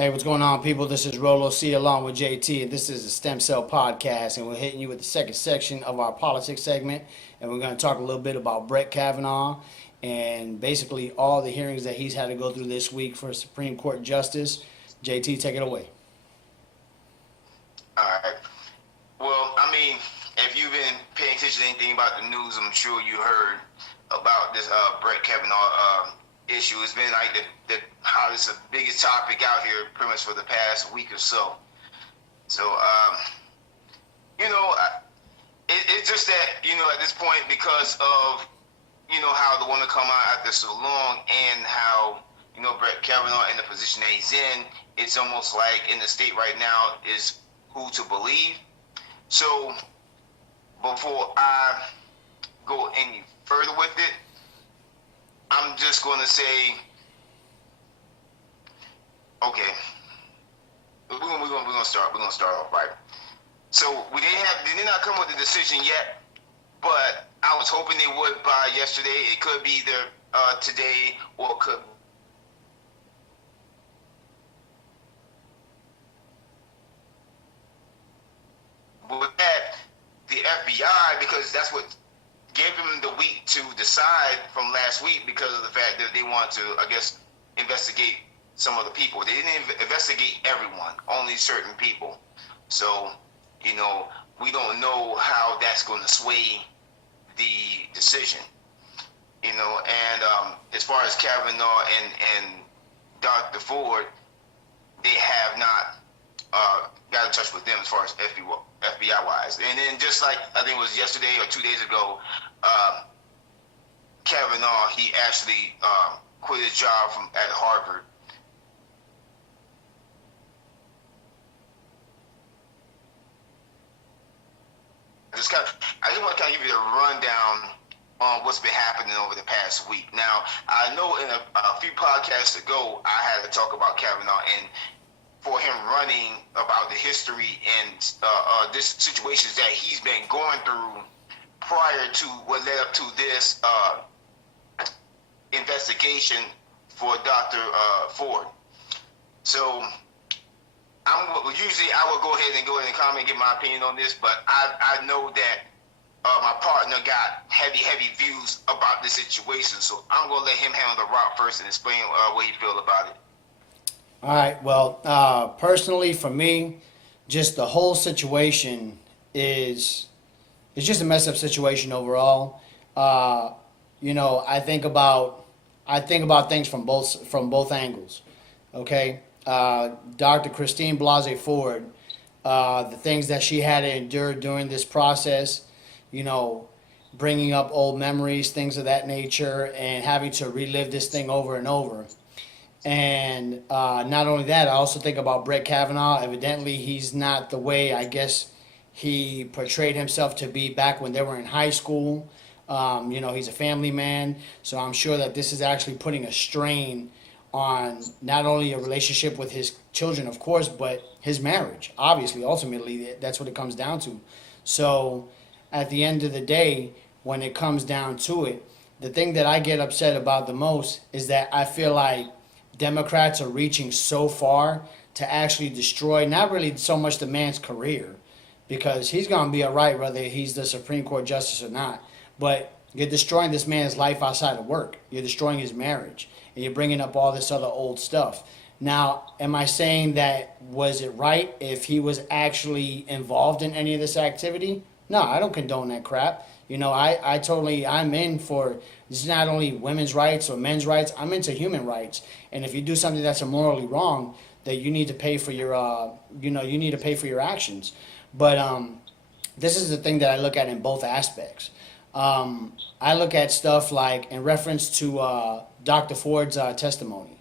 Hey, what's going on, people? This is Rolo C along with JT, and this is the Stem Cell Podcast, and we're hitting you with the second section of our politics segment, and we're going to talk a little bit about Brett Kavanaugh and basically all the hearings that he's had to go through this week for Supreme Court Justice. JT, take it away. All right. Well, I mean, if you've been paying attention to anything about the news, I'm sure you heard about this Brett Kavanaugh issue. It's been like the hottest, the biggest topic out here pretty much for the past week or so. So, it's just that, at this point, because of, how the woman come out after so long and how, Brett Kavanaugh in the position that he's in, it's almost like in the state right now is who to believe. So, before I go any further with it, I'm just going to say, okay, we're going to start off, right? So they did not come with a decision yet, but I was hoping they would by yesterday. It could be either today or could. But with that, the FBI, because that's what gave them the week to decide from last week, because of the fact that they want to, I guess, investigate some of the people. They didn't investigate everyone, only certain people. So, we don't know how that's going to sway the decision. And as far as Kavanaugh and Dr. Ford, they have not got in touch with them as far as FBI wise. And then just like I think it was yesterday or 2 days ago, Kavanaugh, he actually quit his job at Harvard. I just want to kind of give you a rundown on what's been happening over the past week. Now, I know in a few podcasts ago, I had to talk about Kavanaugh and for him running about the history and this situations that he's been going through prior to what led up to this investigation for Dr. Ford. So usually I will go ahead and comment and give my opinion on this, but I know that my partner got heavy views about this situation, so I'm going to let him handle the rock first and explain what he feels about it. All right. Well, personally, for me, just the whole situation is it's just a messed up situation overall. I think about things from both angles. Okay, Dr. Christine Blasey Ford, the things that she had to endure during this process, bringing up old memories, things of that nature, and having to relive this thing over and over. And not only that, I also think about Brett Kavanaugh. Evidently, he's not the way I guess he portrayed himself to be back when they were in high school. He's a family man, so I'm sure that this is actually putting a strain on not only a relationship with his children, of course, but his marriage. Obviously, ultimately, that's what it comes down to. So at the end of the day, when it comes down to it, the thing that I get upset about the most is that I feel like Democrats are reaching so far to actually destroy not really so much the man's career, because he's going to be all right whether he's the Supreme Court justice or not, but you're destroying this man's life outside of work. You're destroying his marriage, and you're bringing up all this other old stuff. Now, am I saying that was it right if he was actually involved in any of this activity? No, I don't condone that crap. I'm in for, this is not only women's rights or men's rights, I'm into human rights. And if you do something that's immorally wrong, that you need to pay for your, you need to pay for your actions. But this is the thing that I look at in both aspects. I look at stuff like in reference to Dr. Ford's testimony.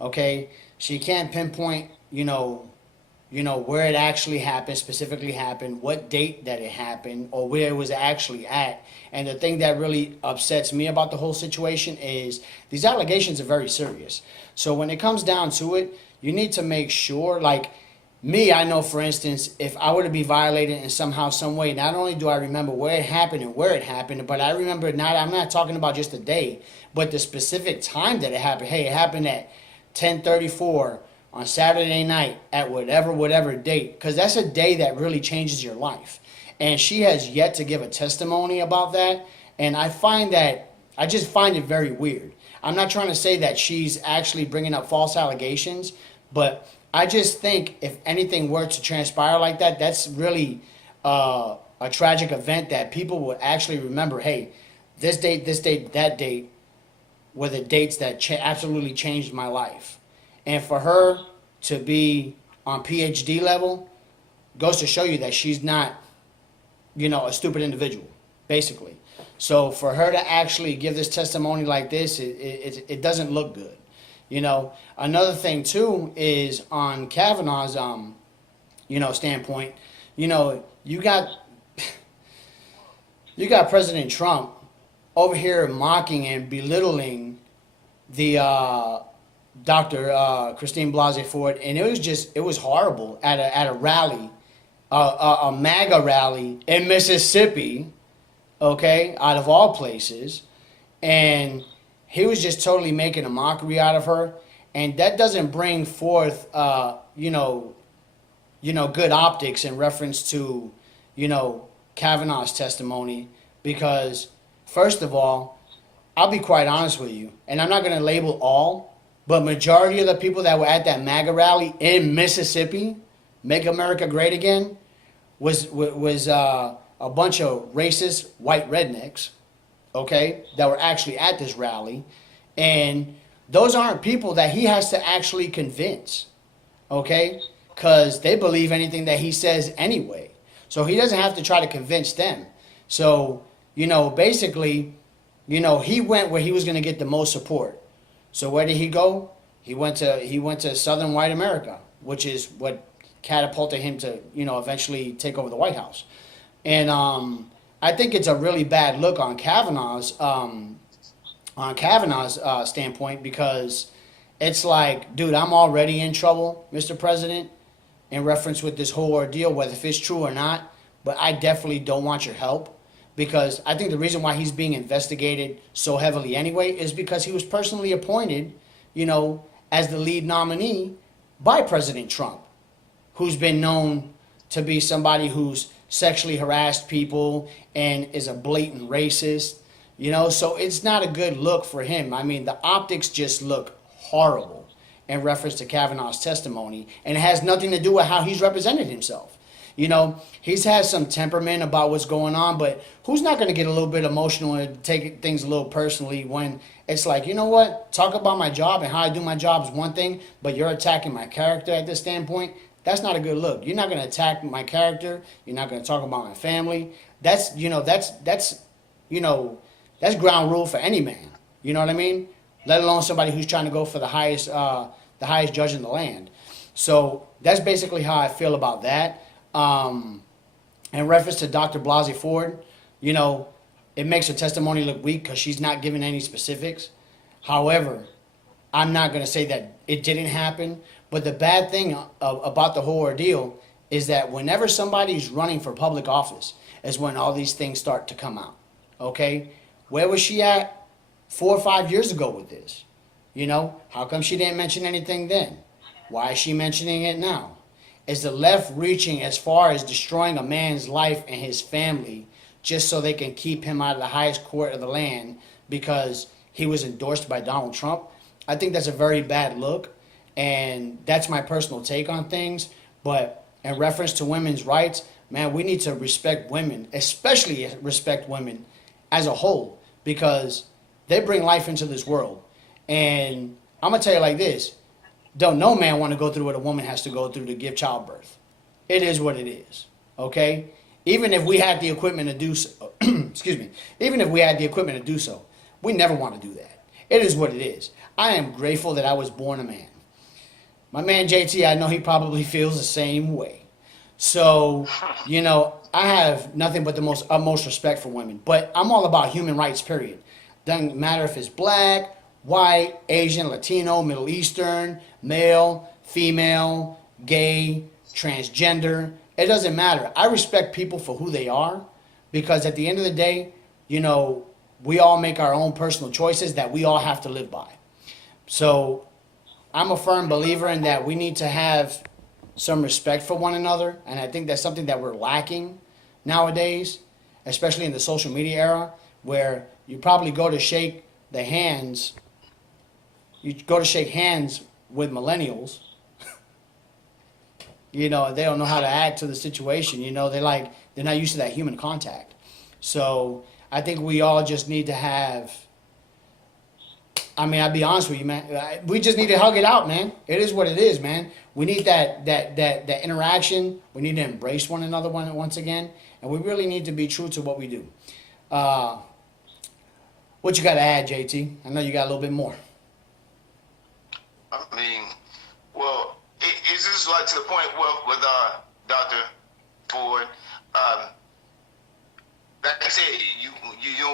Okay, she can't pinpoint, where it actually happened, specifically happened, what date that it happened, or where it was actually at. And the thing that really upsets me about the whole situation is these allegations are very serious. So when it comes down to it, you need to make sure, like me, I know, for instance, if I were to be violated in somehow, some way, not only do I remember where it happened and where it happened, but I remember I'm not talking about just the day, but the specific time that it happened. Hey, it happened at 10:34 on Saturday night at whatever date, because that's a day that really changes your life. And she has yet to give a testimony about that. And I just find it very weird. I'm not trying to say that she's actually bringing up false allegations, but I just think if anything were to transpire like that, that's really a tragic event that people would actually remember. Hey, this date, that date were the dates that absolutely changed my life. And for her to be on PhD level goes to show you that she's not, a stupid individual, basically. So for her to actually give this testimony like this, it doesn't look good. Another thing too is on Kavanaugh's, standpoint. You got President Trump over here mocking and belittling the Dr. Christine Blasey Ford, and it was horrible at a rally, a MAGA rally in Mississippi, okay, out of all places, and he was just totally making a mockery out of her, and that doesn't bring forth, good optics in reference to, Kavanaugh's testimony, because first of all, I'll be quite honest with you, and I'm not going to label all, but majority of the people that were at that MAGA rally in Mississippi, Make America Great Again, was a bunch of racist white rednecks, okay, that were actually at this rally, and those aren't people that he has to actually convince, okay, because they believe anything that he says anyway. So he doesn't have to try to convince them. So, basically, he went where he was going to get the most support. So where did he go? He went to Southern white America, which is what catapulted him to, eventually take over the White House. And I think it's a really bad look on Kavanaugh's standpoint, because it's like, dude, I'm already in trouble, Mr. President, in reference with this whole ordeal, whether if it's true or not. But I definitely don't want your help, because I think the reason why he's being investigated so heavily anyway is because he was personally appointed, as the lead nominee by President Trump, who's been known to be somebody who's sexually harassed people and is a blatant racist, so it's not a good look for him. I mean, the optics just look horrible in reference to Kavanaugh's testimony, and it has nothing to do with how he's represented himself. He's had some temperament about what's going on, but who's not going to get a little bit emotional and take things a little personally when it's like, you know what, talk about my job and how I do my job is one thing, but you're attacking my character at this standpoint. That's not a good look. You're not going to attack my character. You're not going to talk about my family. That's ground rule for any man. You know what I mean? Let alone somebody who's trying to go for the highest judge in the land. So that's basically how I feel about that. In reference to Dr. Blasey Ford, it makes her testimony look weak because she's not giving any specifics. However, I'm not going to say that it didn't happen. But the bad thing about the whole ordeal is that whenever somebody's running for public office is when all these things start to come out. Okay? Where was she at 4 or 5 years ago with this? How come she didn't mention anything then? Why is she mentioning it now? Is the left reaching as far as destroying a man's life and his family just so they can keep him out of the highest court of the land because he was endorsed by Donald Trump? I think that's a very bad look. And that's my personal take on things. But in reference to women's rights, man, we need to respect women, especially respect women as a whole, because they bring life into this world. And I'm going to tell you like this. Don't no man want to go through what a woman has to go through to give childbirth. It is what it is. Okay? Even if we had the equipment to do so, excuse me, even if we had the equipment to do so, we never want to do that. It is what it is. I am grateful that I was born a man. My man JT, I know he probably feels the same way. So, I have nothing but the utmost respect for women. But I'm all about human rights, period. Doesn't matter if it's black, white, Asian, Latino, Middle Eastern, male, female, gay, transgender. It doesn't matter. I respect people for who they are, because at the end of the day, we all make our own personal choices that we all have to live by. So I'm a firm believer in that we need to have some respect for one another, and I think that's something that we're lacking nowadays, especially in the social media era, where you probably go to shake the hands, you go to shake hands with millennials. You know, they don't know how to act to the situation. You know, they're not used to that human contact. So I think we all just need to have. I mean, I'll be honest with you, man. We just need to hug it out, man. It is what it is, man. We need that interaction. We need to embrace one another once again, and we really need to be true to what we do. What you got to add, JT? I know you got a little bit more. I mean, well, it's just like to the point with Dr. Ford. Like I said,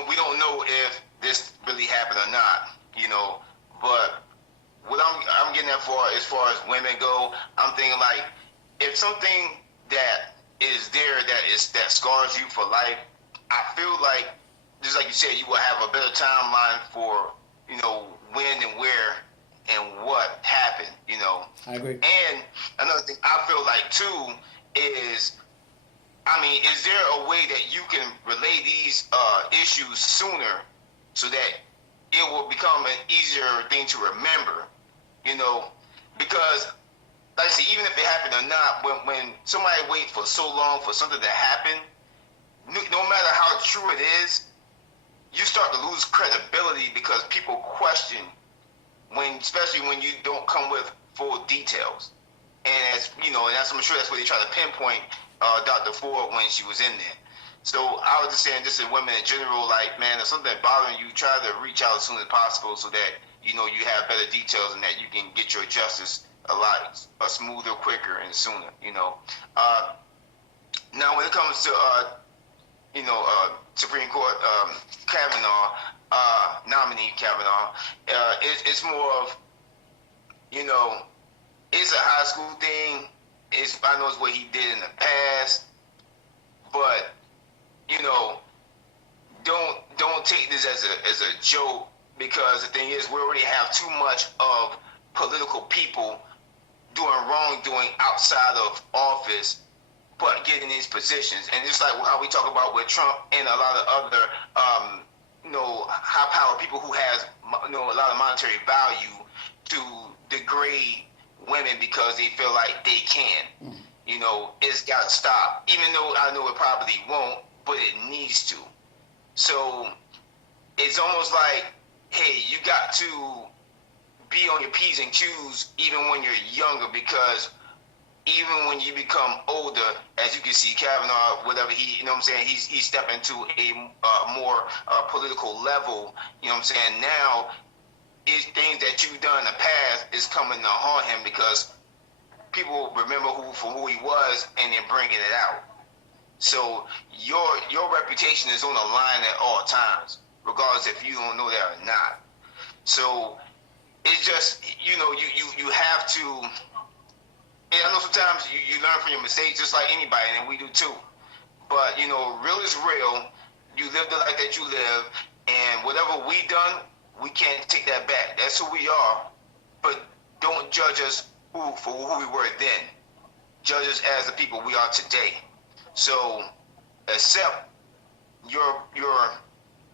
we don't know if this really happened or not, you know. But what I'm getting at as far as women go, I'm thinking like if something that is there that scars you for life, I feel like just like you said, you will have a better timeline for when and where and what happened, you know. I agree. And another thing I feel like too is, I mean, is there a way that you can relay these issues sooner so that it will become an easier thing to remember, you know? Because, like I said, even if it happened or not, when somebody waits for so long for something to happen, no matter how true it is, you start to lose credibility because people question especially when you don't come with full details. And I'm sure that's what they try to pinpoint Dr. Ford when she was in there. So I was just saying, just in women in general, like, man, if something bothering you, try to reach out as soon as possible so that, you have better details and that you can get your justice a lot smoother, quicker, and sooner, you know. Now, when it comes to, Supreme Court Kavanaugh, nominee Kavanaugh, it's more of, it's a high school thing. I know it's what he did in the past, but don't take this as a joke, because the thing is, we already have too much of political people doing wrongdoing outside of office, but getting these positions. And just like how we talk about with Trump and a lot of other, high power people who has, a lot of monetary value to degrade women because they feel like they can. It's got to stop. Even though I know it probably won't, but it needs to. So it's almost like, hey, you got to be on your P's and Q's even when you're younger, because even when you become older, as you can see, Kavanaugh, whatever he's stepping to a more political level. Now, it's things that you've done in the past is coming to haunt him, because people remember who he was, and they're bringing it out. So your reputation is on the line at all times, regardless if you don't know that or not. So it's just, you have to, and I know sometimes you learn from your mistakes just like anybody, and we do too. But, real is real. You live the life that you live, and whatever we done, we can't take that back. That's who we are. But don't judge us for who we were then. Judge us as the people we are today. So accept your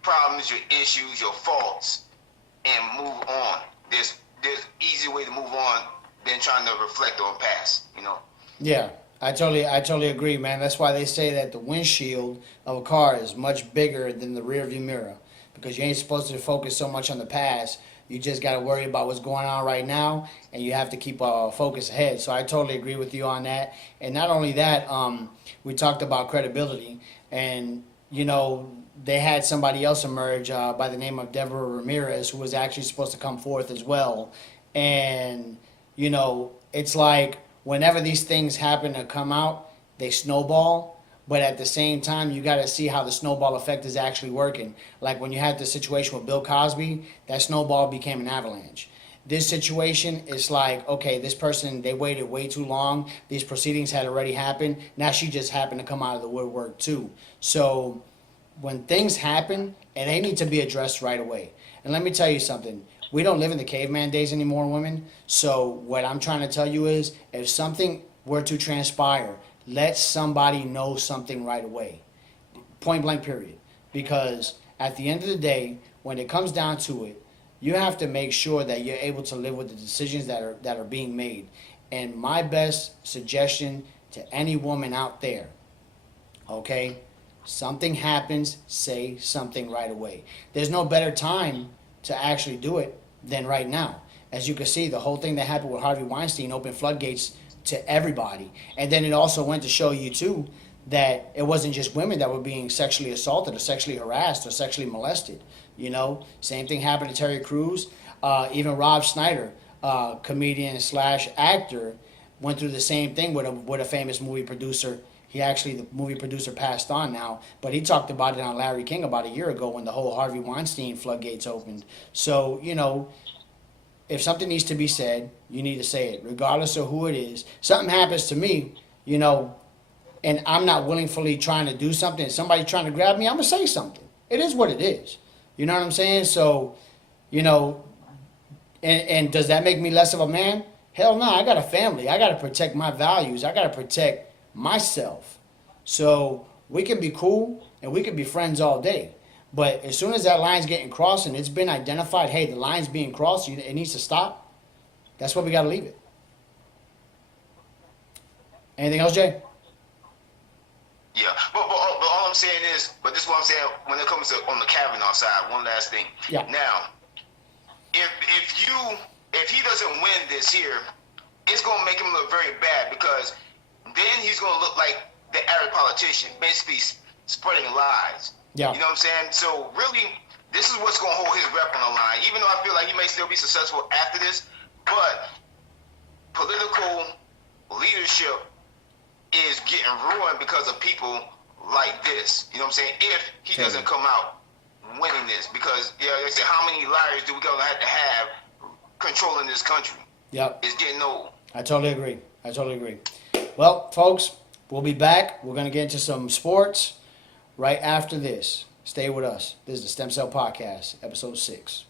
problems, your issues, your faults, and move on. There's easy way to move on than trying to reflect on past, Yeah, I totally agree, man. That's why they say that the windshield of a car is much bigger than the rearview mirror, because you ain't supposed to focus so much on the past. You just got to worry about what's going on right now, and you have to keep focus ahead. So I totally agree with you on that. And not only that, we talked about credibility, and they had somebody else emerge by the name of Deborah Ramirez, who was actually supposed to come forth as well. And it's like whenever these things happen to come out, they snowball. But at the same time, you got to see how the snowball effect is actually working. Like when you had the situation with Bill Cosby, that snowball became an avalanche. This situation is like, okay, this person, they waited way too long. These proceedings had already happened. Now she just happened to come out of the woodwork too. So when things happen, and they need to be addressed right away. And let me tell you something. We don't live in the caveman days anymore, women. So what I'm trying to tell you is, if something were to transpire, let somebody know something right away. Point blank, period. Because at the end of the day, when it comes down to it, you have to make sure that you're able to live with the decisions that are being made. And my best suggestion to any woman out there, okay, something happens, say something right away. There's no better time to actually do it than right now. As you can see, the whole thing that happened with Harvey Weinstein opened floodgates to everybody. And then it also went to show you too that it wasn't just women that were being sexually assaulted or sexually harassed or sexually molested. You know, same thing happened to Terry Crews. Even Rob Schneider, comedian slash actor, went through the same thing with a famous movie producer. The movie producer passed on now, but he talked about it on Larry King about a year ago when the whole Harvey Weinstein floodgates opened. So, you know, if something needs to be said, you need to say it, regardless of who it is. Something happens to me, you know, and I'm not willingly trying to do something, somebody trying to grab me, I'm going to say something. It is what it is. You know what I'm saying? So, you know, and does that make me less of a man? Hell no, I got a family. I got to protect my values. I got to protect myself. So we can be cool and we can be friends all day. But as soon as that line's getting crossed and it's been identified, hey, the line's being crossed, it needs to stop, that's where we got to leave it. Anything else, Jay? Yeah, but all I'm saying is, but this is what I'm saying when it comes to on the Kavanaugh side. One last thing. Yeah. Now, if he doesn't win this here, it's gonna make him look very bad because then he's gonna look like the average politician, basically spreading lies. Yeah. You know what I'm saying? So really, this is what's gonna hold his rep on the line. Even though I feel like he may still be successful after this, but political leadership is getting ruined because of people like this. You know what I'm saying? If he doesn't come out winning this, because they say, how many liars do we gonna have to have controlling this country? Yep. It's getting old. I totally agree. Well, folks, we'll be back. We're going to get into some sports right after this. Stay with us. This is the Stem Cell Podcast, episode 6.